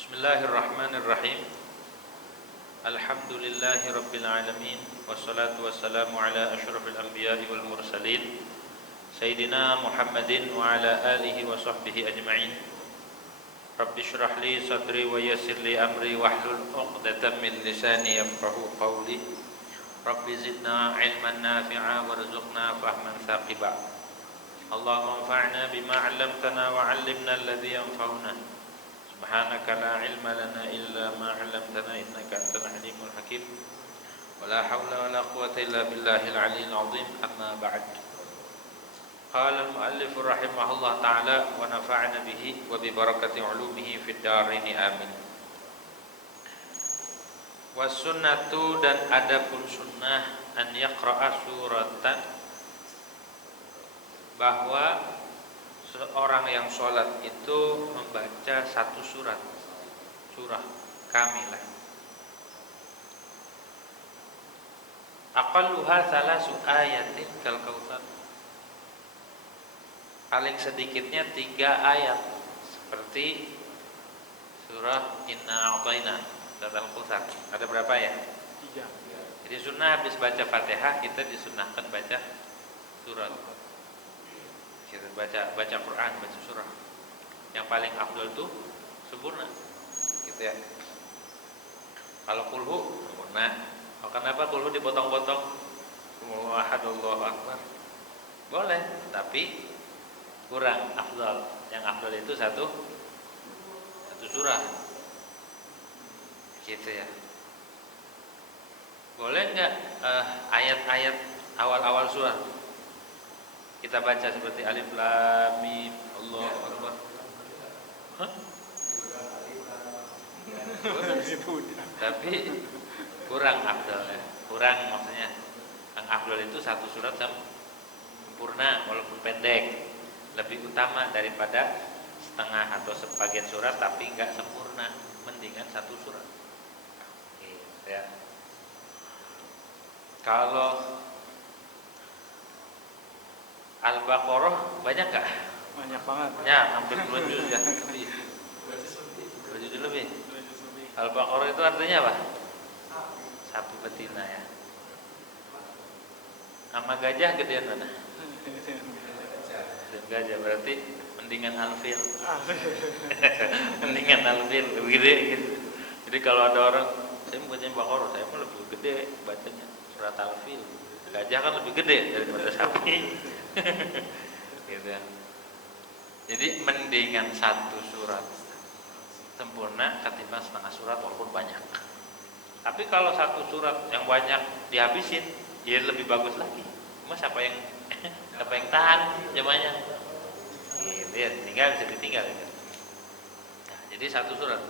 Bismillahirrahmanirrahim. Alhamdulillahi rabbil alamin. Wassalatu wassalamu ala asyrafil anbiya'i wal mursalin Sayyidina Muhammadin wa ala alihi wa sahbihi ajma'in. Rabbi syrah li sadri wa yassir li amri wahlul 'uqdatam min lisani yafqahu qawli. Rabbi zidna ilman nafi'a warzuqna fahman thaqiba. Allahumma anfa'na bima 'allamtana wa 'allimna alladhi yanfa'una. Subhanaka la ilma lana illa ma 'allamtana innaka antal alimul hakim. Wala haula wala quwwata illa billahil aliyyil azim. Amma ba'd. Qala al-muallif rahimahullah ta'ala wa nafa'ana bihi wa bi barakati 'ulumihi fid dharain amin. Was sunnatu, dan adapun sunnah, an yaqra'a suratan, bahwa seorang yang sholat itu membaca satu surah kamilah. Aqalluha salasu ayatin kal kautsar, paling sedikitnya 3 ayat, seperti surah Inna A'thaina surat Al-Kautsar. Ada berapa ya? 3. Jadi sunnah habis baca Fatihah kita disunnahkan baca surat. Kita baca Quran, baca surah. Yang paling afdal itu sempurna, gitu ya. Kalau kulhu sempurna. Oh, kenapa kulhu dipotong-potong? Allahu ahad, Allahu akbar. Boleh, tapi kurang afdal. Yang afdal itu satu surah, gitu ya. Boleh nggak ayat-ayat awal-awal surah kita baca seperti Alif Lam Mim Allahu Akbar? Tapi kurang afdal ya. Kurang, maksudnya yang afdal itu satu surat sempurna walaupun pendek. Lebih utama daripada setengah atau sebagian surat tapi enggak sempurna. Mendingan satu surat. Ya. Kalau Al-Baqarah banyak gak? Banyak banget. Ya, hampir 2 juz ya. 2 juz lebih. Al-Baqarah itu artinya apa? Sapi betina ya. Sama gajah gedean mana? Gajah, berarti mendingan Al-Fil. Mendingan Al-Fil, lebih gede gitu. Jadi kalau ada orang, saya mau baca Baqarah, saya mau lebih gede bacanya surat Al-Fil. Gajah kan lebih gede daripada sapi. Gitu ya. Jadi mendingan satu surat sempurna ketimbang setengah surat walaupun banyak. Tapi kalau satu surat yang banyak dihabisin, ya lebih bagus lagi. Cuma siapa yang tahan jamanya? Gitu ya, tinggal bisa ditinggal gitu. Nah, jadi satu surat.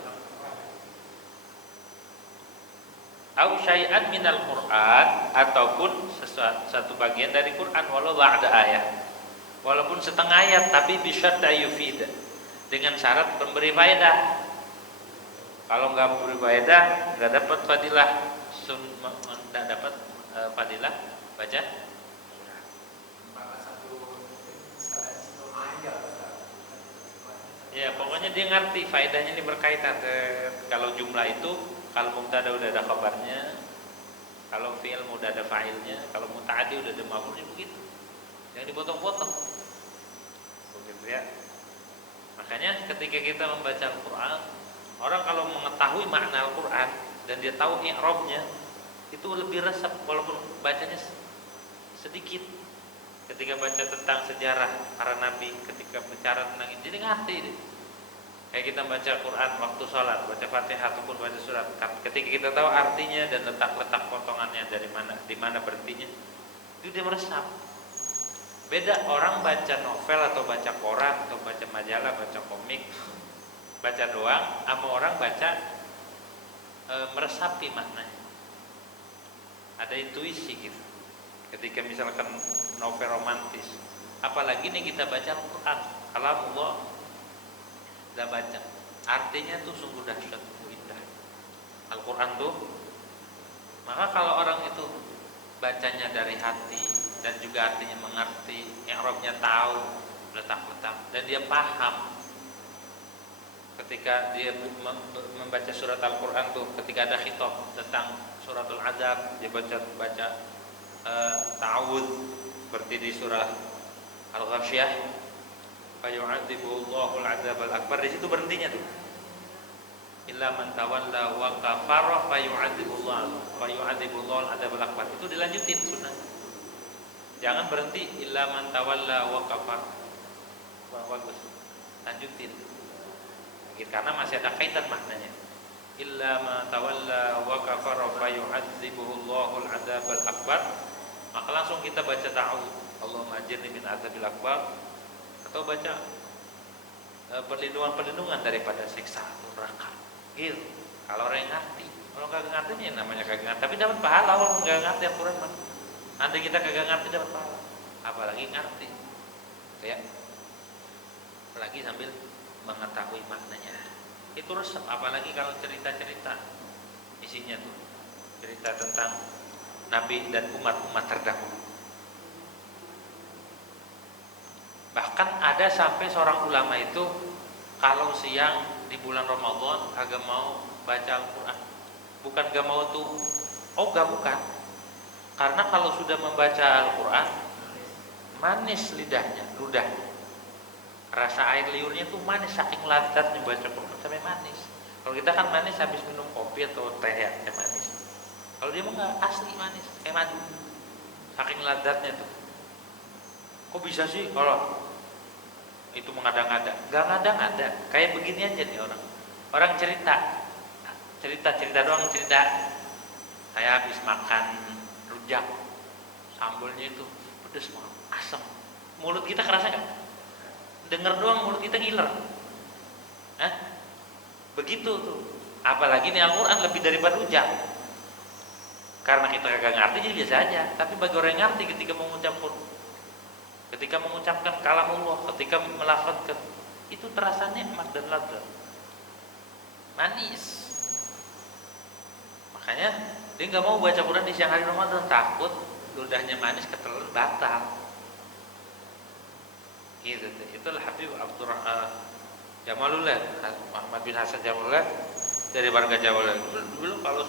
Au syai'an minal Qur'an, ataupun satu bagian dari Quran walau ba'da ayat. Walaupun setengah ayat tapi bisyarta yufid, dengan syarat memberi faedah. Kalau enggak memberi faedah, enggak dapat fadilah enggak dapat fadilah baca surah. Ya, pokoknya dia ngerti faedahnya ini berkaitan. Kalau jumlah itu, kalau mubtada udah ada khabarnya, kalau fi'il udah ada fa'ilnya, kalau muta'addi udah ada maf'ulnya, begitu. Yang dipotong-potong. Begitu ya. Makanya ketika kita membaca Al-Qur'an, orang kalau mengetahui makna Al-Qur'an dan dia tahu i'rabnya, itu lebih resep walaupun bacanya sedikit. Ketika baca tentang sejarah para nabi, ketika bicara tentang ini, jadi ngerti dia. Kayak kita baca Quran waktu sholat, baca Fatihah ataupun baca surat, ketika kita tahu artinya dan letak-letak potongannya dari mana, di mana berhentinya, itu dia meresap. Beda orang baca novel atau baca koran atau baca majalah, baca komik, baca doang, sama orang baca meresapi maknanya. Ada intuisi gitu. Ketika misalkan novel romantis, apalagi nih kita baca Al-Quran, kalamullah, kita baca, artinya tuh sungguh dahsyat, indah Al-Quran tuh. Maka kalau orang itu bacanya dari hati dan juga artinya mengerti, i'rabnya tahu, letak-letak, dan dia paham, ketika dia membaca surat Al-Quran tuh, ketika ada khitab tentang suratul Adzab, dia baca ta'awudz seperti di surah Al-Ghasyiyah, fayu'adzibullahu al-'adzabal akbar. Di situ berhentinya tuh. Illa man tawalla wa kafara fayu'adzibullahu al-'adzabal akbar. Itu dilanjutin sunnah. Jangan berhenti illa man tawalla wa kafara. Bagus. Lanjutin. Karena masih ada kaitan maknanya. Illa ma tawalla wa kafara fayu'adzibuhullahu al-'adzabal akbar. Maka langsung kita baca ta'awudz, Allahumma ajirni min adzabil akbar, atau baca perlindungan daripada siksa neraka. Gitu. Kalau orang yang ngerti, kalau kagak ngerti ya namanya kagak ngerti, tapi dapat pahala walaupun kagak ngerti Al-Qur'an mah. Andai kita kagak ngerti dapat pahala, apalagi ngerti. Ya. Apalagi sambil mengetahui maknanya, itu resep. Apalagi kalau cerita-cerita isinya tuh cerita tentang Nabi dan umat-umat terdahulu. Bahkan ada sampai seorang ulama itu kalau siang di bulan Ramadan kagak mau baca Al-Quran. Bukan gak mau tuh, bukan. Karena kalau sudah membaca Al-Quran manis ludahnya. Rasa air liurnya tuh manis, saking lezatnya baca Quran sampai manis. Kalau kita kan manis habis minum kopi atau teh ya, manis. Kalau dia mah nggak, asli manis, kayak madu. Saking lezatnya tuh. Kok bisa sih kalau itu mengada-ngada? Gak ngada-ngada, kayak begini aja nih orang. Orang cerita doang cerita. Saya habis makan rujak, sambalnya itu pedes banget, asam. Mulut kita kerasa nggak? Dengar doang mulut kita ngiler. Begitu tuh. Apalagi nih Al-Quran lebih daripada rujak. Karena kita kagak ngerti jadi biasa aja. Tapi bagi orang yang ngerti ketika mengucapkan kalamullah, ketika melafadzkan, itu terasa nikmat dan lezat, manis. Makanya dia nggak mau baca Quran di siang hari Ramadan, takut ludahnya manis ketelan batal. Gitu. Itulah Habib Jamalullah, Muhammad bin Hasan Jamalullah dari warga Jawa. Dulu kalau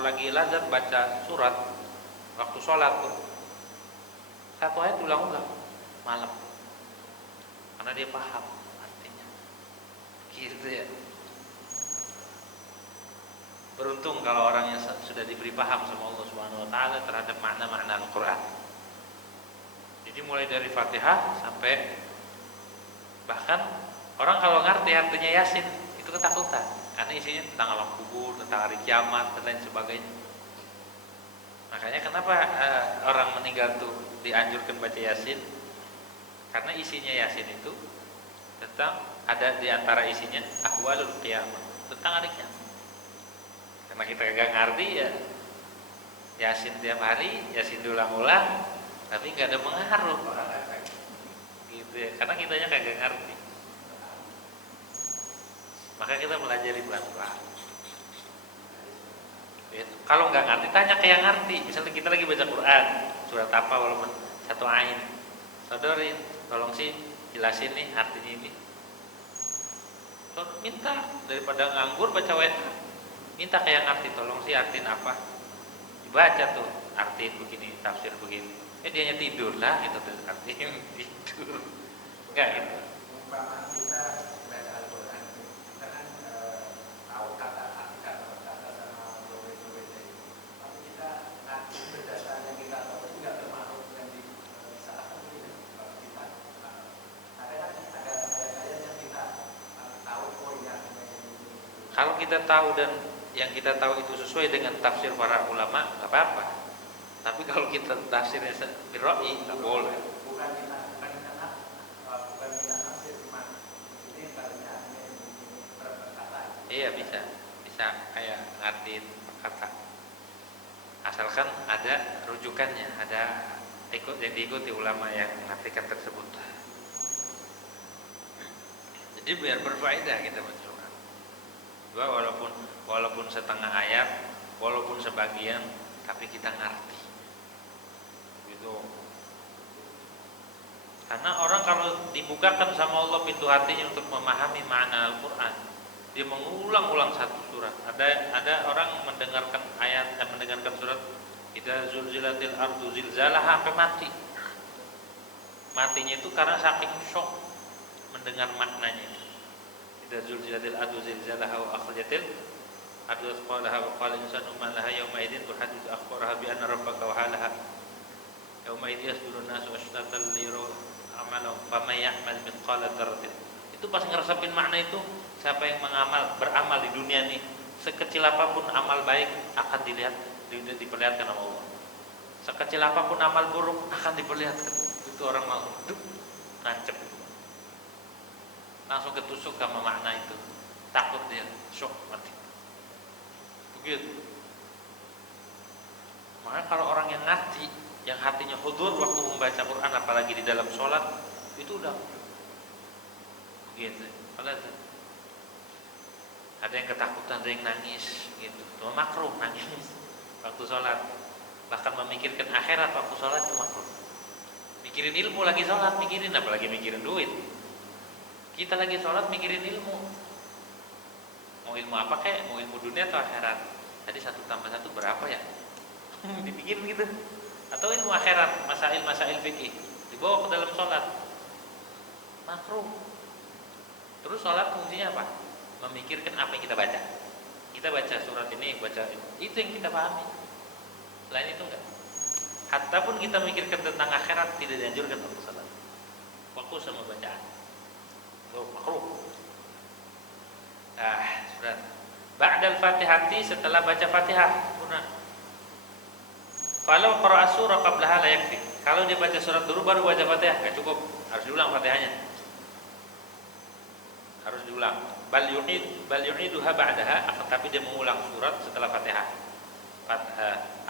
lagi lazat baca surat waktu sholat tuh, satu ayat ulang-ulang malam, karena dia paham artinya. Gitu ya. Beruntung kalau orang yang sudah diberi paham sama Allah Subhanahu Wa Taala terhadap makna-makna Al-Quran. Jadi mulai dari Fatihah sampai, bahkan orang kalau ngerti artinya Yasin itu ketakutan, karena isinya tentang alam kubur, tentang hari kiamat dan lain sebagainya. Makanya kenapa orang meninggal tuh dianjurkan baca Yasin? Karena isinya Yasin itu tentang, ada di antara isinya ahwalul qiyamah, tentang hari kiamat. Karena kita gak ngerti ya Yasin tiap hari, Yasin diulang-ulang, tapi gak ada pengaruh. Gitu ya. Karena kitanya kagak ngerti. Maka kita pelajari pelan-pelan. Kalau nggak ngerti, tanya ke yang ngerti. Misalnya kita lagi baca Quran, surat apa walaupun satu ain, sodorin, tolong sih jelasin nih artinya ini. Minta, daripada nganggur baca WA, minta ke yang ngerti, tolong sih artiin apa. Dibaca tuh, artiin begini, tafsir begini. Dianya tidur lah, gitu tuh artinya tidur. Enggak gitu. Umpama kita baca Al-Quran, kita kan tahu kata-kata sama doa-doa itu. Tapi kita nanti berdasarkan kita tahu tidak termasuk yang disalahkan kita. Ada yang kita tahu Kalau kita tahu dan yang kita tahu itu sesuai dengan tafsir para ulama, nggak apa-apa. Tapi kalau kita tafsirnya birra'i, nggak boleh. Bukan kita tafsir, cuma ini katanya berkata. Iya bisa kayak ngertiin kata. Asalkan ada rujukannya, ada yang diikuti ulama yang mengartikan tersebut. Jadi biar berfaedah kita baca Quran. Walaupun setengah ayat, walaupun sebagian, tapi kita ngerti. Gitu. Karena orang kalau dibukakan sama Allah pintu hatinya untuk memahami makna Al-Quran, dia mengulang-ulang satu surat. Ada orang mendengarkan mendengarkan surat idza zulzilatil ardu zilzalaha sampai mati. Matinya itu karena saking syok mendengar maknanya. Idza zulzilatil ardu zilzalaha wa akhrajatil ardu athqalaha wa qala insanu ma laha yawma idzin tuhadditsu akhbaraha bi anna rabbaka wahalaha. Yawma idz yasdurun nasu ashtatan liyaraw a'malahum faman ya'mal mithqala dzarratin. Itu pas ngeresepin makna itu, siapa yang beramal di dunia nih, sekecil apapun amal baik akan diperlihatkan sama Allah. Sekecil apapun amal buruk akan diperlihatkan. Itu orang langsung nancep, langsung ketusuk sama makna itu, takut dia, syok mati. Begitu. Makanya kalau orang yang ngerti, yang hatinya hudur waktu membaca Quran, apalagi di dalam sholat, itu udah gitu. Ada yang ketakutan, ada yang nangis gitu. Cuma makruh nangis waktu sholat. Bahkan memikirkan akhirat waktu sholat itu makruh. Mikirin ilmu lagi sholat, mikirin, apalagi mikirin duit. Kita lagi sholat mikirin ilmu. Mau ilmu apa kek? Mau ilmu dunia atau akhirat? Tadi 1 tambah 1 berapa ya? Dipikirin gitu. Atau ilmu akhirat, masail fikih dibawa ke dalam sholat, makruh. Terus sholat fungsinya apa? Memikirkan apa yang kita baca. Kita baca surat ini, baca ini. Itu yang kita pahami. Selain itu enggak. Hatta pun kita mikirkan tentang akhirat tidak dianjurkan untuk sholat. Fokus sama bacaan. Itu makruh. Surat. Ba'dal Fatihati, setelah baca Fatihah, punah. Kalau qara'a surah qablaha la yakfi. Kalau dia baca surat dulu baru baca Fatihah, enggak cukup. Harus diulang Fatihahnya. Harus diulang. Bal yu'iduha ba'daha, tapi dia mengulang surat setelah Fatihah.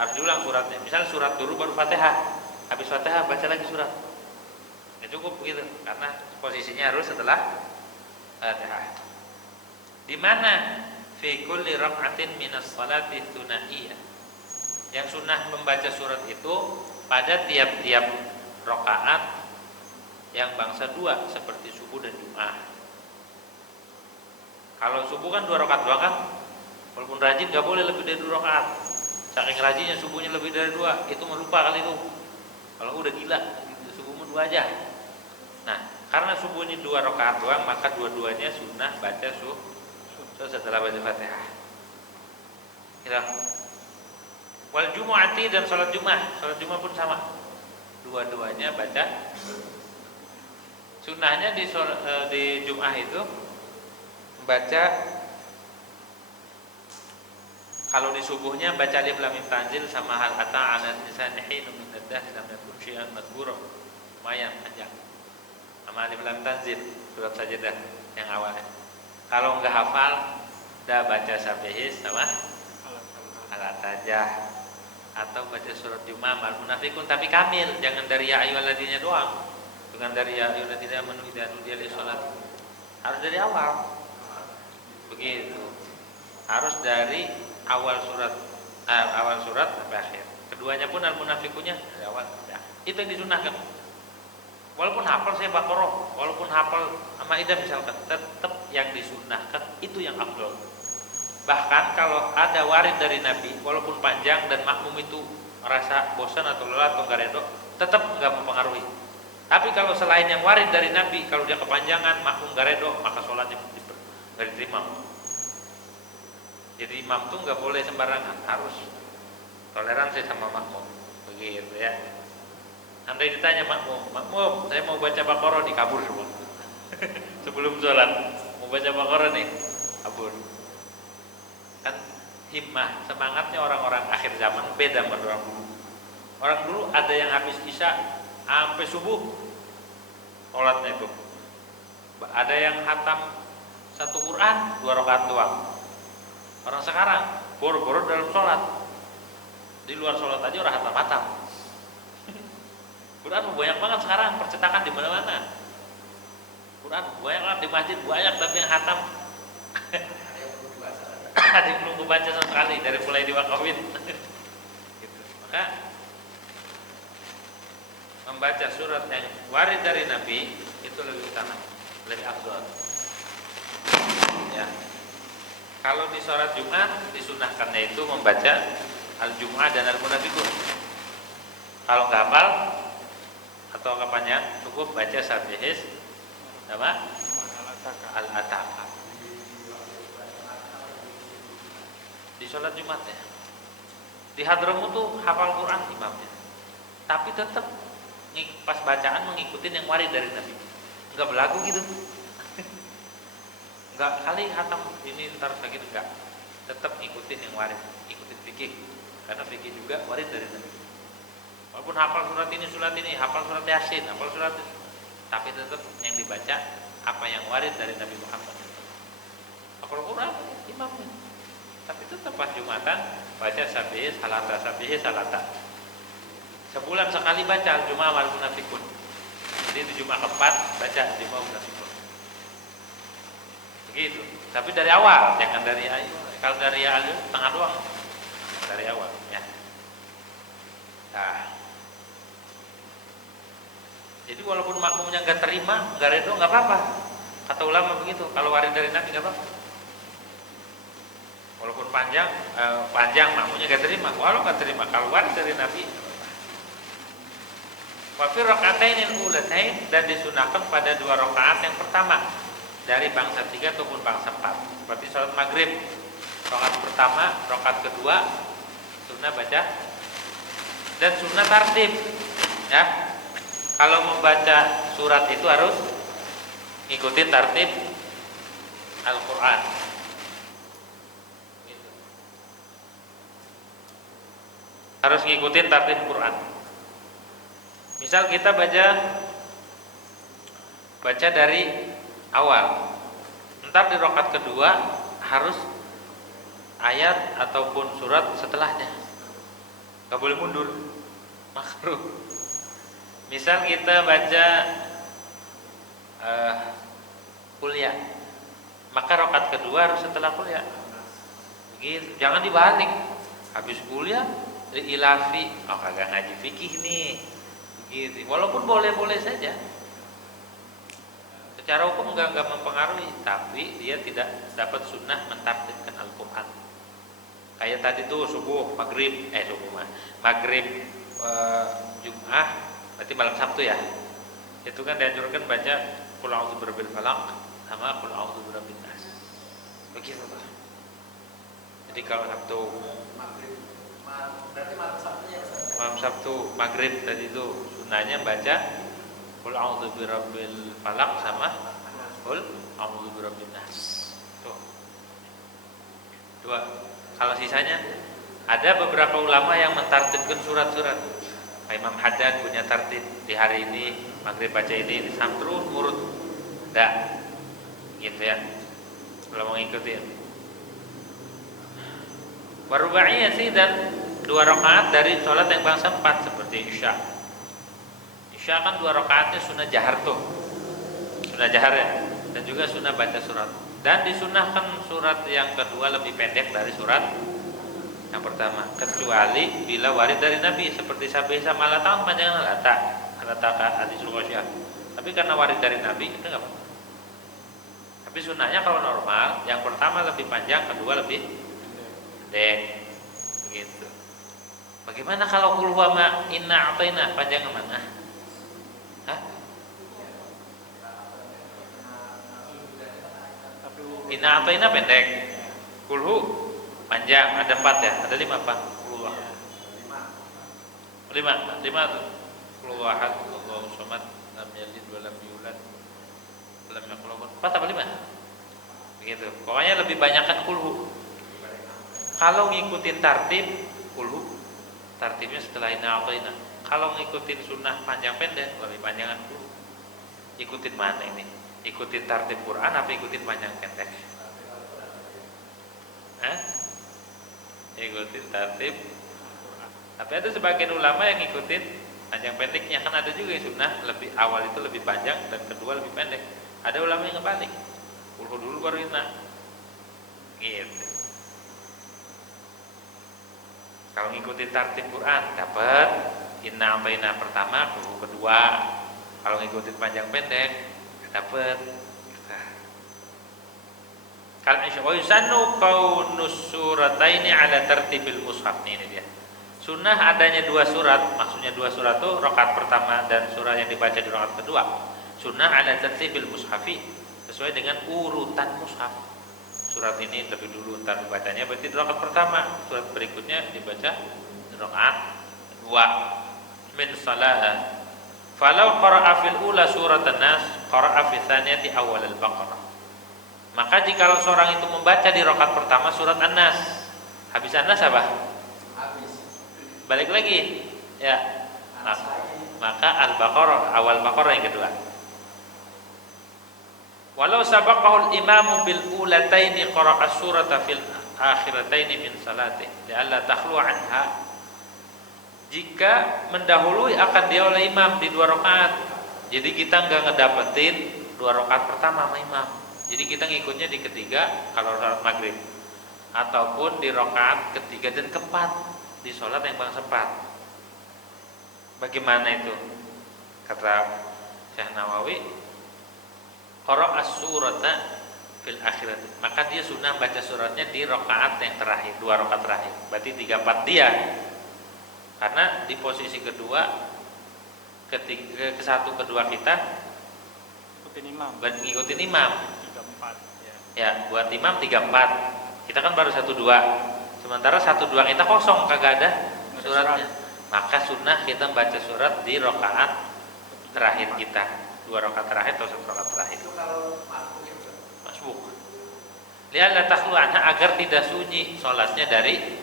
Harus diulang suratnya. Misal surat dulu baru Fatihah. Habis Fatihah baca lagi surat. Ya cukup begitu, karena posisinya harus setelah Fatihah. Di mana fi kulli rak'atin minas salati tsunaiyah. Yang sunnah membaca surat itu pada tiap-tiap rakaat yang bangsa 2 seperti subuh dan Jumat. Kalau subuh kan 2 rakaat doang kan, walaupun rajin nggak boleh lebih dari 2 rakaat. Saking rajinnya subuhnya lebih dari 2, itu melupa kali itu. Kalau udah gila, subuhmu 2 aja. Nah, karena subuhnya 2 rakaat doang, maka dua-duanya sunnah baca setelah baca Fatihah. Kira. Wal Jumu'ati, dan sholat Jumat pun sama. Dua-duanya baca. Sunnahnya di Jumat itu baca, kalau di subuhnya baca alif lam mim tanzil sama hal ata 'ala lisani hinun min ad-dahr lam yakun syai'an madhkura. Lumayan panjang. Sama alif lam tanzil surat Sajdah yang awalnya. Kalau enggak hafal, dah baca Sabihis sama Al-Atajah, atau baca surat Jumat Al-Munafiqun tapi kamil, jangan dari ya ayyuhalladzina doang. Bukan dari ya ayyuhalladzina amanu idza nudiya lis-shalat. Harus dari awal. Begitu. Harus dari awal surat sampai akhir. Keduanya pun Al-Munafiqunnya dari awal sampai akhir. Itu yang disunahkan. Walaupun hafal saya Baqarah, walaupun hafal Maidah misalkan, tetap yang disunahkan itu yang afdal. Bahkan kalau ada warid dari Nabi, walaupun panjang dan makmum itu merasa bosan atau lelah atau enggak redo, tetap enggak mempengaruhi. Tapi kalau selain yang warid dari Nabi, kalau dia kepanjangan, makmum enggak redo, maka sholatnya enggak diterima. Jadi imam tuh enggak boleh sembarangan, harus toleransi sama makmum. Begitu ya. Andai ditanya makmum, saya mau baca Baqarah, dikabur semua. Sebelum sholat mau baca Baqarah nih, kabur. Kan himmah, semangatnya orang-orang akhir zaman beda sama orang dulu. Orang dulu ada yang habis isya sampai subuh sholatnya itu. Ada yang khatam 1 Quran 2 rakaat doang. Orang sekarang boro-boro dalam sholat, di luar sholat aja orang khatam-khatam. Quran banyak banget sekarang, percetakan di mana-mana. Quran banyak banget di masjid, banyak, tapi yang khatam ada yang belum baca sama sekali dari mulai diwakafin. Gitu. Maka membaca surat yang warid dari Nabi itu lebih utama, lebih afdal. Ya. Kalau di sholat Jumat disunahkannya itu membaca Al-Jumu'ah dan Al-Munafiqun. Kalau nggak hafal atau kapannya cukup baca Sabihis sama Al-Ataqah di sholat Jumat ya. Di Hadramut tuh hafal Quran imamnya, tapi tetap pas bacaan mengikuti yang warid dari Nabi, nggak berlagu gitu. Nggak kali hatam ini ntar sakit, enggak, tetap ngikutin yang warid, ikutin fikih, karena fikih juga warid dari Nabi. Walaupun hafal surat ini, hafal surat Yasin, hafal surat ini, tapi tetap yang dibaca apa yang warid dari Nabi Muhammad. Hafal Quran imamnya, tapi tetap pas Jumatan baca Sabihis salata. Sebulan sekali baca Al-Jumu'ah wal Munafiqun. Jadi di Jumat keempat baca Al-Jumu'ah wal Munafiqun. Begitu. Tapi dari awal, jangan dari akhir. Kalau dari akhir setengah doang. Dari awal ya. Nah. Jadi walaupun makmumnya nggak terima, nggak redo, nggak apa-apa. Kata ulama begitu. Kalau warid dari Nabi nggak apa-apa. Walaupun panjang makmumnya nggak terima. Walau nggak terima, kalau warid dari Nabi nggak apa-apa. Wa fi raka'atainil ulatain, dan disunahkan pada 2 rakaat yang pertama dari bangsa 3 ataupun bangsa 4. Seperti salat maghrib, rakaat pertama, rakaat kedua sunnah baca dan sunnah tartib ya. Kalau membaca surat itu harus ngikutin tartib Al-Qur'an. Harus ngikutin tartib Quran. Misal kita baca dari awal, ntar di rakaat kedua harus ayat ataupun surat setelahnya, gak boleh mundur, makruh. Misal kita baca kuliah, maka rakaat kedua harus setelah kuliah. Begitu, jangan dibalik. Habis kuliah ilafi, kagak ngaji fikih nih, begitu. Walaupun boleh-boleh saja. Secara hukum enggak mempengaruhi, tapi dia tidak dapat sunnah mentartibkan Al-Quran. Kayak tadi tuh maghrib Jum'ah, berarti malam Sabtu ya. Itu kan dianjurkan baca Qul a'udzu birabbil falaq sama Qul a'udzu birabbin nas. Begitu tuh. Jadi kalau Sabtu berarti malam Sabtu maghrib tadi itu sunnahnya baca Qul a'udzu birabbil falaq sama Qul a'udzu birabbin nas. Tuh. 2. Kalau sisanya ada beberapa ulama yang mentartibkan surat-surat. Imam Haddad punya tartib, di hari ini maghrib baca ini terus urut. Enggak. Gitu ya. Kalau mau ngikutin. Waruba'iyah sih, dan 2 rakaat dari sholat yang bangsa 4 seperti Isya. Isya kan 2 rakaatnya sunnah jahar tuh, sunnah jahar ya, dan juga sunnah baca surat. Dan disunahkan surat yang kedua lebih pendek dari surat yang pertama, kecuali bila warid dari Nabi seperti Sabih sama Al-Ataqah panjangan Al-Ataqah hadis Al-Ghasyiyah. Tapi karena warid dari Nabi itu enggak apa-apa. Tapi sunnahnya kalau normal, yang pertama lebih panjang, kedua lebih pendek. Begitu. Bagaimana kalau qul huwa ma inna a'taina panjangan mana? Hah? Inna a'taina pendek. Qul hu panjang, ada 4 ya, ada 5 apa? Qul huwa. 5 tuh. Qul huwa ahad, Allahu samad, lam yalid wa lam yulad, lam yakul lahu 4 apa 5? Begitu. Pokoknya lebih banyakkan qul hu. Kalau ngikutin tartib qul hu, tartibnya setelah inna a'taina. Kalau ngikutin sunnah panjang pendek, lebih panjangan qul hu. Ikutin mana ini? Ikutin tartib Quran apa ikutin panjang pendek? Ikutin tartib. Tapi ada sebagian ulama yang ngikutin panjang pendeknya, kan ada juga yang sunnah lebih awal itu lebih panjang dan kedua lebih pendek. Ada ulama yang ngebalik, qul hu dulu baru inna. Gitu. Kalau ngikutin tartib Quran dapat inna a'taina pertama, qul hu kedua. Kalau ngikutin panjang pendek dapat. Kal isya wa yusannu kaunus surataini ala tertibil mushaf. Ini dia. Sunnah adanya dua surat, maksudnya dua surat itu rakaat pertama dan surat yang dibaca di rakaat kedua. Sunnah ala tertibil mushafi, sesuai dengan urutan mushaf. Surat ini lebih dulu ntar dibacanya berarti di rakaat pertama, surat berikutnya dibaca di rakaat kedua. Min salat. Falau qara'a fil ula surat an-nas, qara'a fi tsaniyati awal al-Baqarah. Maka jika seorang itu membaca di rakaat pertama surat An-Nas, habis An-Nas apa? Habis. Balik lagi, ya. Maka Al-Baqarah, awal Baqarah yang kedua. Walau sabaqahul imamu bil ulataini qara'a surata fil akhirataini min salati, li'alla takhlu anha. Jika mendahului akan dia oleh imam di dua rakaat, jadi kita nggak ngedapetin dua rakaat pertama sama imam. Jadi kita ngikutnya di ketiga kalau sholat maghrib, ataupun di rakaat ketiga dan keempat di sholat yang paling sempat. Bagaimana itu? Kata Syekh Nawawi, qara'a as-surata fil akhirat. Maka dia sunnah baca suratnya di rakaat yang terakhir, dua rakaat terakhir. Berarti 3-4 dia. Karena di posisi kedua, ketiga, ke satu kedua kita ngikutin imam. 3-4 ya, buat imam 3-4. Kita kan baru 1-2. Sementara 1-2 kita kosong, kagak ada suratnya. Maka sunnah kita baca surat di rakaat terakhir kita, 2 rakaat terakhir atau 1 rakaat terakhir. Itu kalau masbuk itu. Masbuk. Lihat takhlu anha, agar tidak sunyi salatnya dari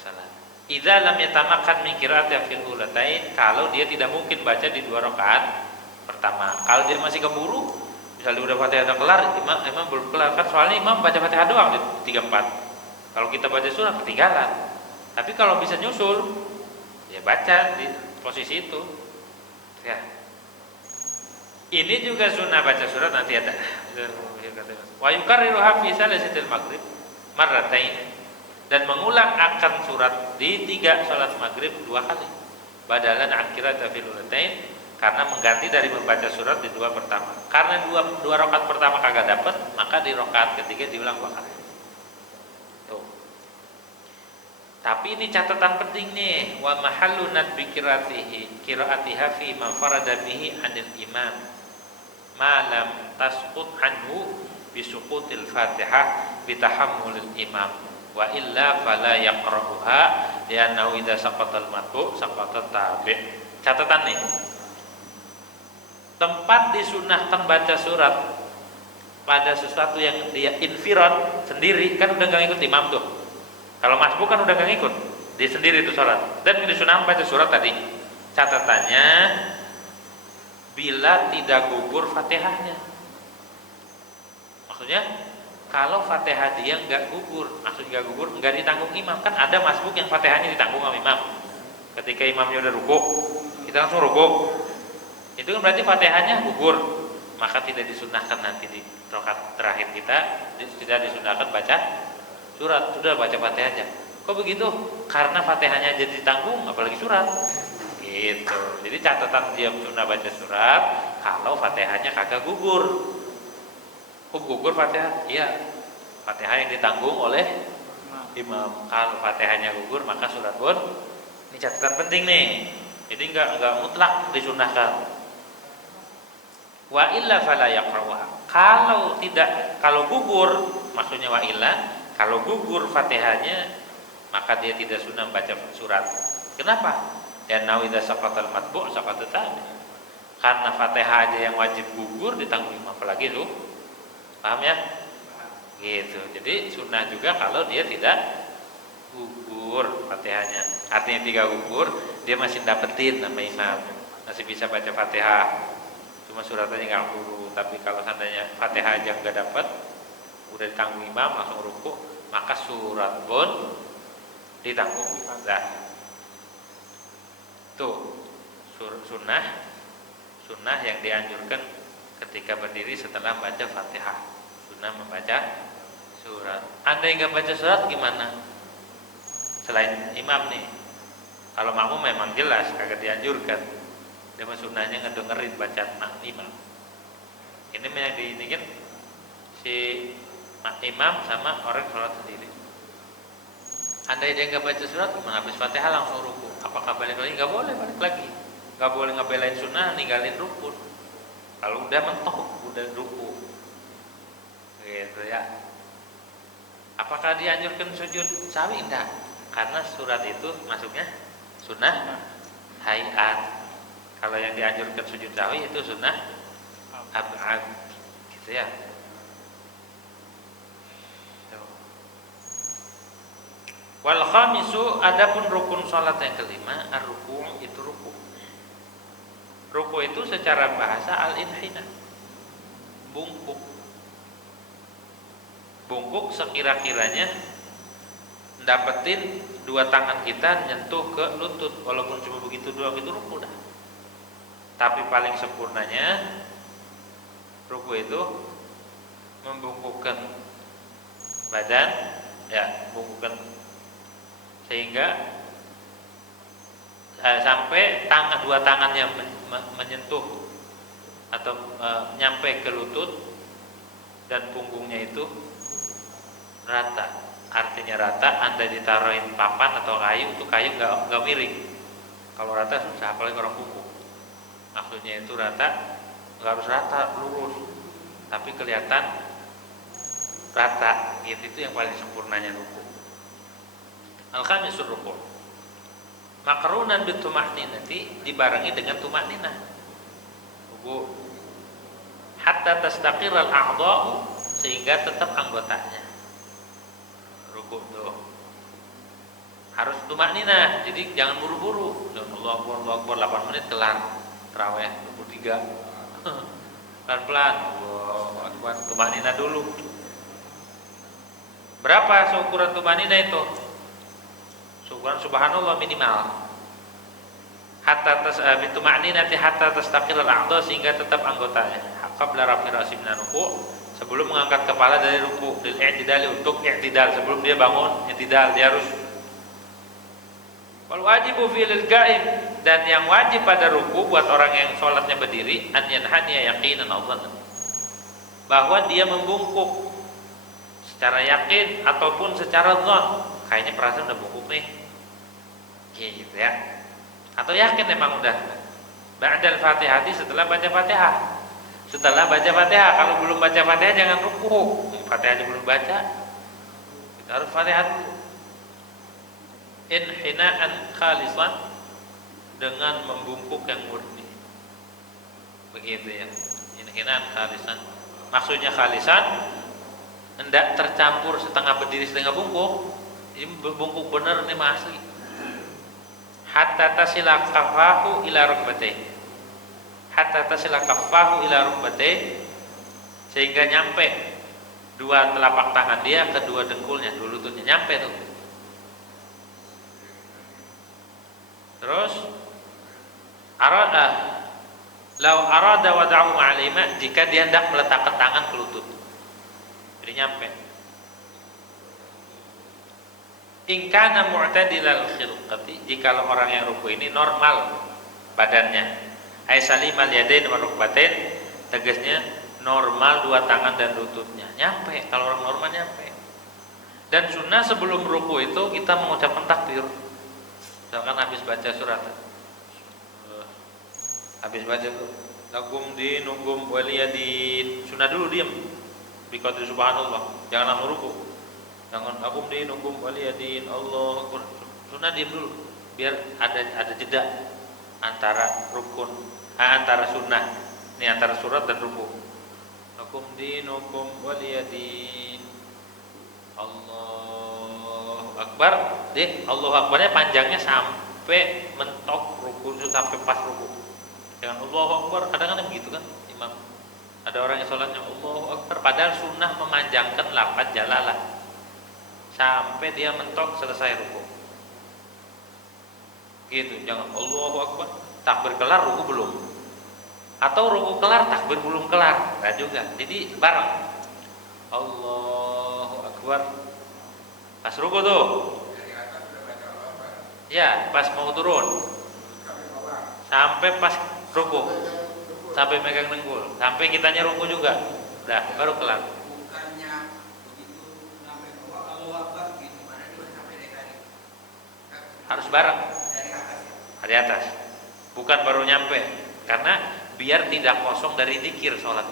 salat. Idza lam yatamakkan min qira'ati fil ulatain, kalau dia tidak mungkin baca di 2 rakaat pertama. Kalau dia masih keburu, misalnya udah Fatihah udah kelar, imam belum kelar, kan soalnya imam baca Fatihah doang di 3-4. Kalau kita baca surat ketinggalan. Tapi kalau bisa nyusul, ya baca di posisi itu. Ya. Ini juga sunnah baca surat, nanti ada. Wa yukarriruha fi salasatil maghrib marratain, dan mengulang akan surat di 3 salat maghrib 2 kali. Badalan akhirat fil ulatain, karena mengganti dari membaca surat di 2 pertama. Karena 2 rakaat pertama kagak dapat, maka di rakaat ketiga diulang 2 kali. Tuh. Tapi ini catatan penting nih, wa mahallu nadbi qiraatiha fi man farada bihi 'anil imam ma lam tasqut anhu bi suqutil Fatihah bi tahammulil imam, wa illa fala yaqra'uha li'annahu idza saqatal matbu saqatat tabi'. Catatan nih, tempat disunahkan baca surat pada sesuatu yang dia infirad sendiri, kan udah gak ngikut imam tuh. Kalau masbuk kan udah gak ngikut, dia sendiri itu sholat, dan disunahkan baca surat tadi. Catatannya, bila tidak gugur Fatihahnya. Maksudnya kalau Fatihah dia nggak gugur, maksudnya nggak gugur, nggak ditanggung imam. Kan ada masbuk yang Fatihahnya ditanggung sama imam. Ketika imamnya udah ruku, kita langsung ruku. Itu kan berarti Fatihahnya gugur, maka tidak disunahkan nanti di rakaat terakhir kita, tidak disunahkan baca surat, sudah baca Fatihah aja. Kok begitu? Karena Fatihahnya jadi ditanggung, apalagi surat. Gitu. Jadi catatan dia sunnah baca surat kalau Fatihahnya kagak gugur. Gugur Fatihah? Iya. Fatihah yang ditanggung oleh imam. Kalau Fatihahnya gugur, maka surat pun. Ini catatan penting nih. Jadi enggak mutlak disunahkan. Wa illa fala yaqra'uha. Kalau gugur, maksudnya wa illa, kalau gugur Fatihahnya, maka dia tidak sunnah baca surat. Kenapa? Dan nawidha saqatal matbu' saqatat tabi. Karena Fatihah aja yang wajib gugur ditanggung imam, apalagi lu. Paham ya? Gitu. Jadi sunnah juga kalau dia tidak gugur Fatihahnya. Artinya tidak gugur, dia masih dapetin nama imam, masih bisa baca Fatihah. Cuma suratnya nggak gugur. Tapi kalau seandainya Fatihah aja nggak dapat, udah ditanggung imam langsung ruku, maka surat pun ditanggung. Nah, tuh sunnah yang dianjurkan ketika berdiri setelah baca Fatihah, sunnah membaca surat. Anda yang nggak baca surat gimana? Selain imam nih, kalau makmum memang jelas kagak dianjurkan. Dia sunnahnya ngedengerin bacaan imam. Ini yang diinginkan si imam sama orang sholat sendiri. Andai dia nggak baca surat, habis Fatihah langsung ruku. Apakah balik lagi? Nggak boleh balik lagi. Nggak boleh ngebelain sunnah, ninggalin rukun. Kalau udah mentok, udah ruku, gitu ya. Apakah dianjurkan sujud sawi? Enggak, karena surat itu masuknya sunnah hayat. Kalau yang dianjurkan sujud sawi itu sunnah ab'ad, gitu ya. Wal khamisu, adapun rukun salat yang kelima, ar-ruku' itu ruku. Ruku itu secara bahasa al-inhina, bungkuk. Bungkuk sekira-kiranya dapetin dua tangan kita nyentuh ke lutut, walaupun cuma begitu doang itu ruku dah. Tapi paling sempurnanya ruku itu membungkukkan badan, ya, bungkukkan sehingga sampai dua tangannya menyentuh atau nyampe ke lutut dan punggungnya itu rata. Artinya rata, Anda ditaruhin papan atau kayu, itu kayu nggak miring. Kalau rata susah, apalagi orang punggung. Maksudnya itu rata, nggak harus rata lurus, tapi kelihatan rata. Itu yang paling sempurnanya ruku. Al-khamisur ruku'. Makrunan bituma'ninati, dibarengi dengan tuma'ninah. Ruku' hatta tastaqirral a'dha'u, sehingga tetap anggotanya. Ruku' tuh harus tuma'ninah, jadi jangan buru-buru. Allahu Akbar 8 menit kelar tarawih, ruku' 3. Pelan-pelan. Allahu Akbar, tuma'ninah dulu. Berapa seukuran tuma'ninah itu? Syukuran subhanallah minimal. Hatta bituma'ninati hatta tastaqirral a'dha, sehingga tetap anggotanya. Qabla rafi ra'si min ruku', sebelum mengangkat kepala dari ruku', lil i'tidal, untuk i'tidal, sebelum dia bangun i'tidal dia harus. Wal wajibu fil qa'im, dan yang wajib pada ruku' buat orang yang sholatnya berdiri, an yanhaniya yaqinan Allah, bahwa dia membungkuk secara yakin ataupun secara dhon. Kayaknya perasaan udah bungkuk nih, gitu ya, atau yakin memang udah. Ba'dal fatihati, setelah baca fatihah. Setelah baca fatihah, kalau belum baca fatihah jangan ruku. Fatihah aja belum baca, kita harus fatihah dulu. Inhinaan khalisan, dengan membungkuk yang murni, begitu ya. Inhinaan khalisan, maksudnya khalisan hendak tercampur setengah berdiri setengah bungkuk. Ini bungkuk bener nih asli. Hatta tasila kaffahu ila rukbatayhi, hatta tasila kaffahu ila rukbatayhi, sehingga nyampe dua telapak tangan dia ke dua dengkulnya, dua lututnya nyampe tuh. Terus lau arada wada'u ma'alima, jika dia hendak meletakkan tangan ke lutut, jadi nyampe. In kana mu'tadilal khilqati, jikalau orang yang ruku ini normal badannya, ay salimal yadain wa rukbatain, tegasnya normal dua tangan dan lututnya, nyampe. Kalau orang normal nyampe. Dan sunnah sebelum ruku itu kita mengucapkan takbir. Misalkan habis baca surat, habis baca lakum dinukum waliyadin, sunnah dulu diam biqadri subhanallah, jangan langsung ruku. Jangan lakum dinukum waliyadin, Allah Akbar. Sunnah diam dulu, biar ada jeda antara rukun, antara sunnah ini, antara surat dan ruku. Lakum dinukum waliyadin, Allahu Akbar. Allahu Akbarnya panjangnya sampai mentok ruku, sampai pas ruku. Jangan Allahu Akbar, kadang-kadang begitu kan imam. Ada orang yang sholatnya Allahu Akbar, padahal sunnah memanjangkan lafaz jalalah sampai dia mentok selesai ruku. Gitu, jangan Allahu Akbar takbir kelar ruku belum, atau ruku kelar takbir belum kelar, enggak juga. Jadi bareng Allahu Akbar pas ruku tuh. Ya, pas mau turun sampai pas ruku, sampai megang dengkul, sampai kitanya ruku juga, udah baru kelar. Bukannya harus bareng dari atas ya. di atas, bukan baru nyampe, karena biar tidak kosong dari zikir sholat.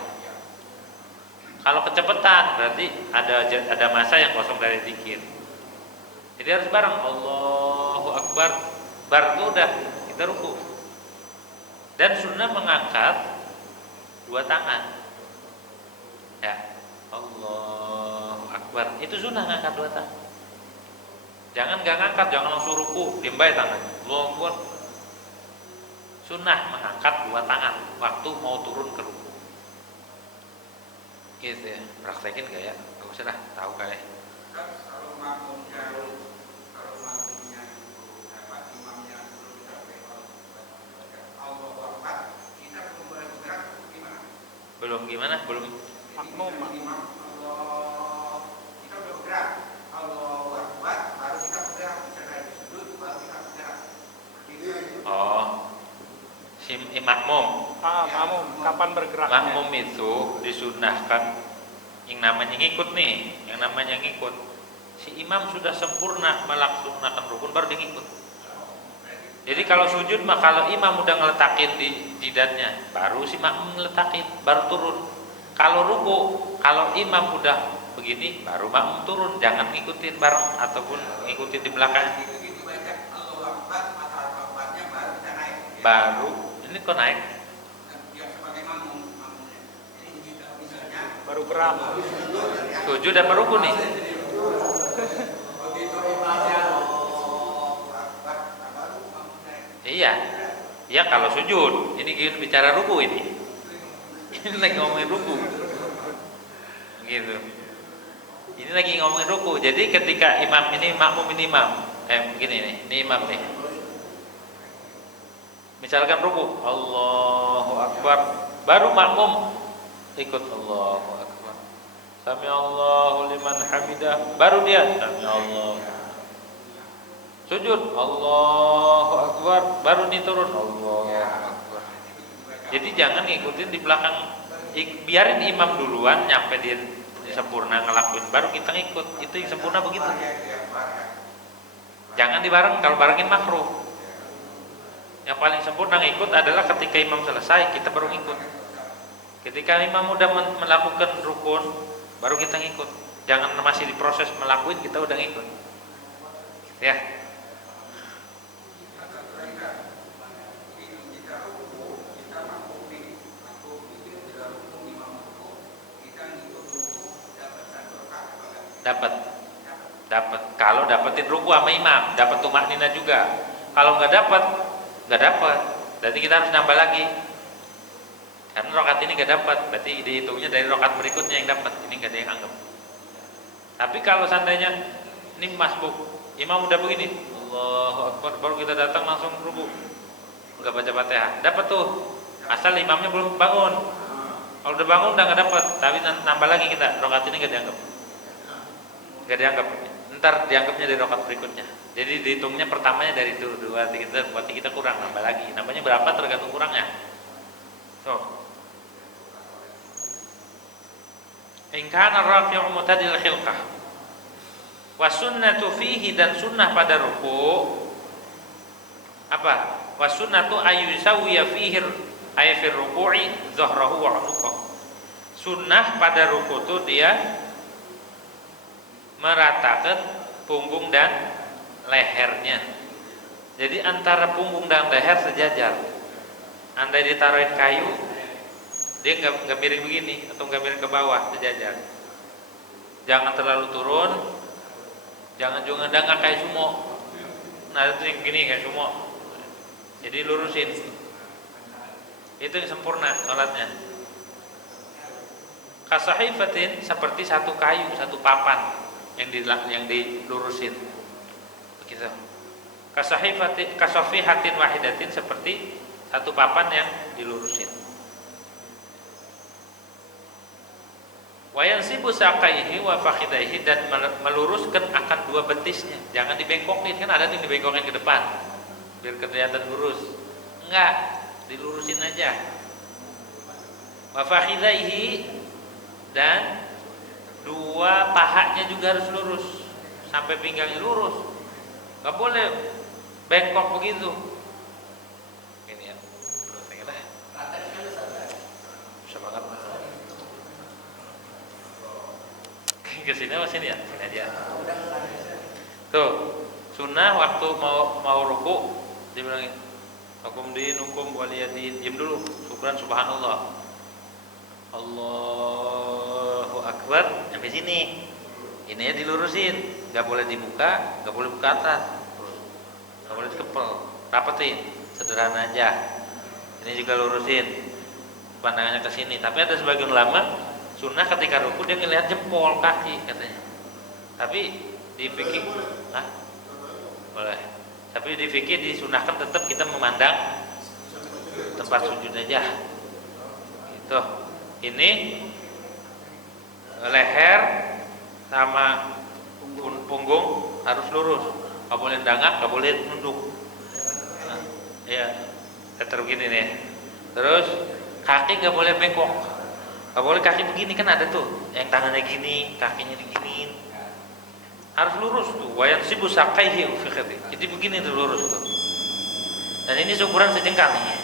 Kalau kecepatan berarti ada masa yang kosong dari zikir. Jadi harus bareng, Allahu Akbar, bar itu udah kita ruku. Dan sunnah mengangkat dua tangan. Ya, Allahu Akbar. Itu sunnah ngangkat dua tangan. Jangan nggak ngangkat, jangan langsung ruku, diam bae tangan. Allahu Akbar. Sunnah mengangkat dua tangan waktu mau turun ke ruku. Gitu ya, praktekin gak ya? Gak usah lah, tahu kali. Kalau makmumnya itu dapat imamnya belum sampai Allah Akbar, kita belum boleh bergerak gimana? Belum gimana? Belum. Makmum. Imam Allah, kita udah bergerak. Allah Akbar, baru kita bergerak. Misalnya di sudut, baru kita bergerak. Oh, si makmum. Makmum kapan bergeraknya? Makmum itu disunahkan yang namanya ngikut nih, yang namanya ngikut. Si imam sudah sempurna melaksanakan rukun baru dia ngikut. Jadi kalau sujud mah kalau imam udah ngeletakin di jidatnya, baru si makmum ngeletakin, baru turun. Kalau ruku, kalau imam udah begini, baru makmum turun. Jangan ngikutin bareng ataupun ngikutin di belakang. Begitu banyak Allah Akbar, mata Akbarnya baru kita naik. Baru ini kok naik? Yang sebagai makmumnya. Ini kita misalnya Baru gerak. Sujud apa ruku nih? begitu imamnya Allah Akbar, baru makmumnya. Iya. Ya kalau sujud, ini kita bicara ruku ini. Ini lagi ngomongin ruku. Gitu. Ini lagi ngomongin ruku. Jadi ketika imam ini makmum ini imam, begini nih, ini imam nih. Misalkan ruku, Allahu Akbar, baru makmum ikut Allahu Akbar. Sami Allahu liman hamidah, baru dia sami Allah. Sujud, Allahu Akbar, baru nih turun Allahu Akbar. Jadi jangan ngikutin di belakang, biarin imam duluan nyampe dia sempurna ngelakuin, baru kita ngikut. Itu yang sempurna begitu. Jangan dibareng, kalau barengin makruh. Yang paling sempurna ngikut adalah ketika imam selesai kita baru ngikut. Ketika imam udah melakukan rukun baru kita ngikut. Jangan masih diproses melakuin kita udah ngikut. Ya. Dapat kalau dapetin ruku sama imam, dapat tumaknina juga. Kalau nggak dapat berarti kita harus nambah lagi, karena rokat ini nggak dapat, berarti dihitungnya dari rokat berikutnya yang dapat, ini nggak ada yang anggap. Tapi kalau seandainya ini masbuk, imam udah begini Allahu Akbar, baru kita datang langsung ruku, nggak baca Fatihah, dapat tuh, asal imamnya belum bangun. Kalau udah bangun udah nggak dapat, tapi nambah lagi kita, rokat ini nggak dianggap, ntar dianggapnya dari rokat berikutnya. Jadi dihitungnya pertamanya dari itu 2, 3, berarti kita kurang, nambah lagi. Nambahnya berapa tergantung kurangnya. In kana rafi'u mutadil khilqah wa sunnatu fihi, dan sunnah pada ruku apa? Wa sunnatu ayyusawiya fihi ayfir ruku'i dhahrahu wa 'unuqahu. Sunnah pada ruku itu dia meratakan punggung dan lehernya. Jadi antara punggung dan leher sejajar. Andai ditaruhin kayu, dia nggak miring begini atau nggak miring ke bawah, sejajar. Jangan terlalu turun, jangan juga nggak kayak sumo. Nah itu yang gini kayak sumo. Jadi lurusin. Itu yang sempurna sholatnya. Kasahifatin, seperti satu kayu, satu papan yang dilurusin. Begitu. Kasafihatin wahidatin, seperti satu papan yang dilurusin. Wayansibu saqaihi wa fakhidaihi, dan meluruskan akan dua betisnya. Jangan dibengkokin, kan ada yang dibengkokin ke depan biar kelihatan lurus. Enggak, dilurusin aja. Wa fakhidaihi, dan dua pahanya juga harus lurus sampai pinggangnya lurus. Enggak boleh bengkok begitu. Ini ya, belum pengen lah. Bisa banget. Ke sini apa sini ya? Sini aja. Tuh, sunnah waktu mau ruku dia bilang, hukum din, hukum waliyadin, diam dulu, syukran subhanallah, Allahu akbar, sampai sini. Ini ya dilurusin, nggak boleh dibuka, nggak boleh buka atas, nggak boleh dikepel, rapetin, sederhana aja. Ini juga lurusin, pandangannya ke sini. Tapi ada sebagian ulama sunnah ketika ruku dia ngelihat jempol kaki katanya. Tapi di fikih, boleh. Tapi di fikih disunahkan tetap kita memandang tempat sujud aja. Gitu. Ini leher sama punggung harus lurus. Nggak boleh dangak, nggak boleh nunduk. Nah, ya, tetap begini nih. Terus kaki nggak boleh bengkok. Nggak boleh kaki begini, kan ada tuh yang tangannya gini, kakinya diginiin. Harus lurus tuh. Wayan sibu sakaihi ufiqati. Jadi begini tuh lurus tuh. Dan ini ukuran sejengkal nih.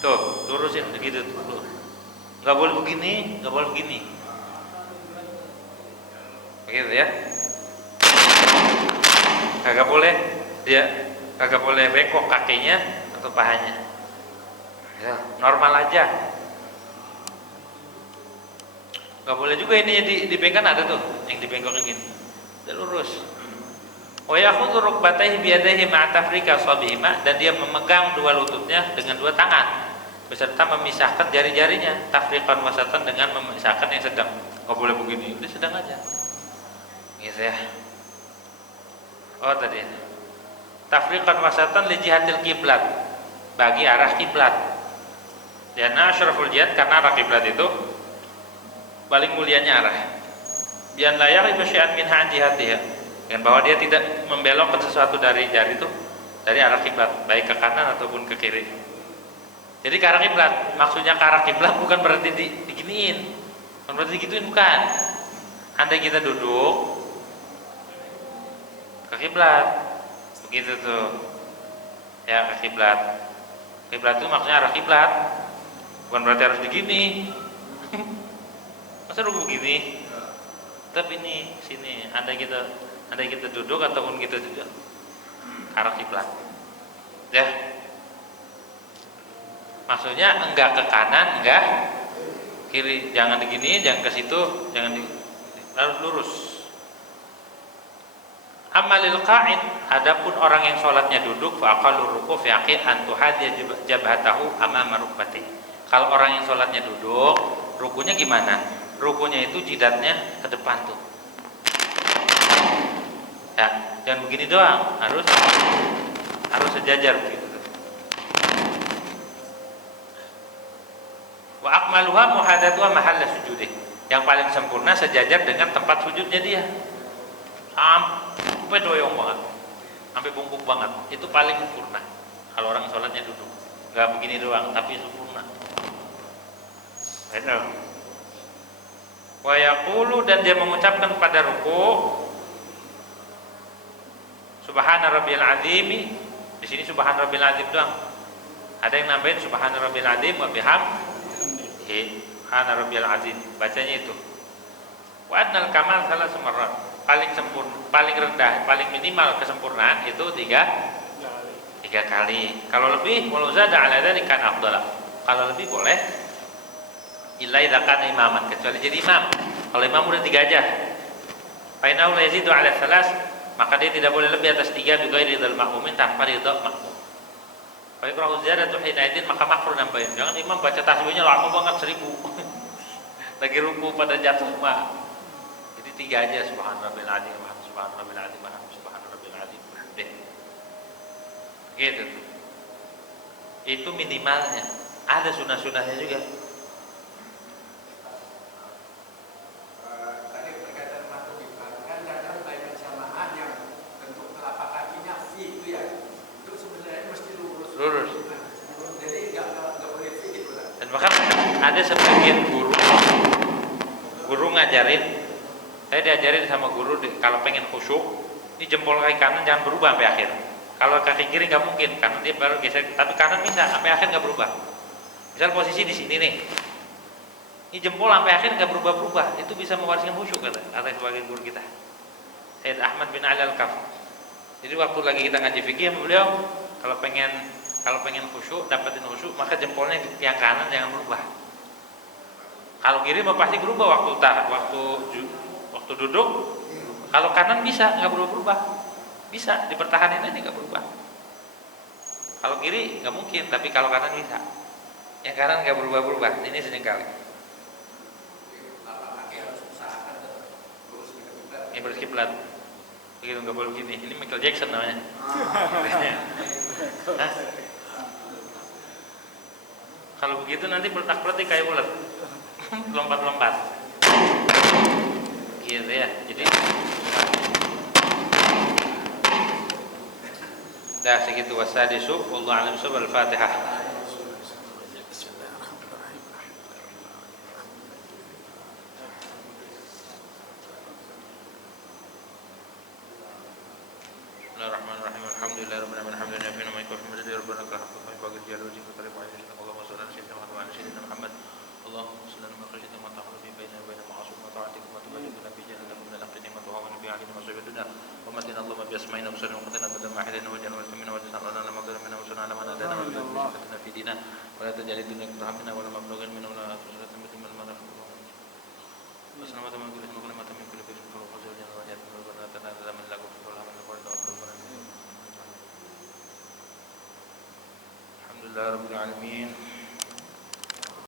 Tuh, lurusin begitu tuh. Nggak boleh begini, nggak boleh begini. Begitu ya. Kagak boleh dia, kagak boleh bengkok kakinya atau pahanya. Ya, normal aja. Nggak boleh juga ini dibengkkan, ada tuh yang dibengkoknya gini. Udah lurus. Wa yakhudhu rukbatayhi biyadayhi ma'a tafrika asabihima, dan dia memegang dua lututnya dengan dua tangan beserta memisahkan jari-jarinya, tafriqan wasatan, dengan memisahkan yang sedang. Nggak boleh begini, itu sedang aja. Gitu ya. Oh tadi. Tafriqan wasatan li jihatil kiblat, bagi arah kiblat. Dan asyraful jihad, karena arah kiblat itu paling mulianya arah. Bian layak itu syai'an min jihatiha, dengan bahwa dia tidak membelokkan sesuatu dari jari itu dari arah kiblat, baik ke kanan ataupun ke kiri. Jadi ke arah kiblat, maksudnya ke arah kiblat bukan berarti diginiin, bukan berarti digituin, bukan. Andai kita duduk ke kiblat, begitu tuh, ya ke kiblat. Kiblat itu maksudnya arah kiblat, bukan berarti harus digini. Masa duduk begini? Tapi ini sini, andai kita duduk ataupun kita duduk ke arah kiblat, ya. Maksudnya enggak ke kanan, enggak kiri, jangan digini, jangan ke situ, harus lurus. Amalil qa'id, adapun orang yang sholatnya duduk, fa aqallu ruku' fi aqid an tuhadiya jabhatahu amama rukbati. Kalau orang yang sholatnya duduk, rukunya gimana? Rukunya itu jidatnya ke depan tuh. Ya, jangan begini doang, harus sejajar begitu. Wa akmaluha muhadatuha mahalla sujudih. Yang paling sempurna sejajar dengan tempat sujudnya dia. Sampai doyong banget, sampai bungkuk banget. Itu paling sempurna. Kalau orang sholatnya duduk, nggak begini doang, tapi sempurna. Benar. Wa yaqulu, dan dia mengucapkan pada ruku, Subhana rabbil azim. Di sini Subhana rabbil azim doang. Ada yang nambahin Subhana rabbil azim wa bihamdihi, Subhana rabbil azim. Bacanya itu. Wa adnal kamal salah semerat. Paling sempurna, paling rendah, paling minimal kesempurnaan itu tiga kali. Kalau lebih, walau zada ala dzalika kan afdal. Kalau lebih boleh. Illa idza kana imaman, kecuali jadi imam. Kalau imam udah 3 aja. Fa innahu la yazidu ala salas, maka dia tidak boleh lebih atas 3 bi ghairi dzal makmumin, tanpa ridha makmum. Fa ikrahu ziyadatu hina idin, maka makruh nambahin. Jangan imam baca tasbihnya lama banget 1000. Lagi ruku pada jatuh mah. Jadi 3 aja, subhanarabbil azim, subhanarabbil azim, subhanarabbil azim. Gitu. Itu minimalnya. Ada sunah-sunahnya juga. Lurus. Dan bahkan ada sebagian guru ngajarin Saya diajarin sama guru kalau pengen khusyuk, ini jempol kaki kanan jangan berubah sampai akhir. Kalau kaki kiri nggak mungkin, karena dia baru geser, tapi kanan bisa sampai akhir nggak berubah. Misal posisi di sini nih, ini jempol sampai akhir nggak berubah-berubah, itu bisa mewariskan khusyuk kata sebagian guru kita. Sayyid Ahmad bin Ali Al-Kaf. Jadi waktu lagi kita ngaji fikih sama beliau, kalau pengen khusyuk, dapetin khusyuk, maka jempolnya yang kanan jangan berubah. Kalau kiri mah pasti berubah waktu duduk. Kalau kanan bisa nggak berubah-berubah, bisa dipertahanin aja nggak berubah. Kalau kiri nggak mungkin, tapi kalau kanan bisa. Yang kanan nggak berubah-berubah. Ini seringkali. Ini berkiblat. Begitu nggak boleh begini. Ini Michael Jackson namanya. Hah? Kalau begitu nanti bertak-bertik kayak ular. Lompat-lompat. Gitu ya. Jadi dah segitu wasadisu wallahu a'lam bishawab. Al-Fatihah. Bismillahirrahmanirrahim. Alhamdulillahirabbil alamin. Hamdan yafinu ma yakfi min jaddi rabbana lakal hamdu wa baqil jalal wajhika karim wa ajrina Allahumma salli ala sayyidina Muhammad. Allahumma salli ala makhrijina ma ta'ala bi baina wa baina ma'asum wa ta'atika wa tubayyana bi jannati min al-aqdini wa tu'awwinu bi ahlina wa sayyidina wa madina Allahumma bi asma'ina wa sallim wa qatina badan ma'idina wa janna wa tamina wa janna lana maghdira minna wa sunna man adana wa bi'atina fi dina wa la taj'al dunya rahmina wa la mablughan minna wa la tusratin bi man mana Assalamualaikum warahmatullahi wabarakatuh. Alhamdulillah rabbil alamin.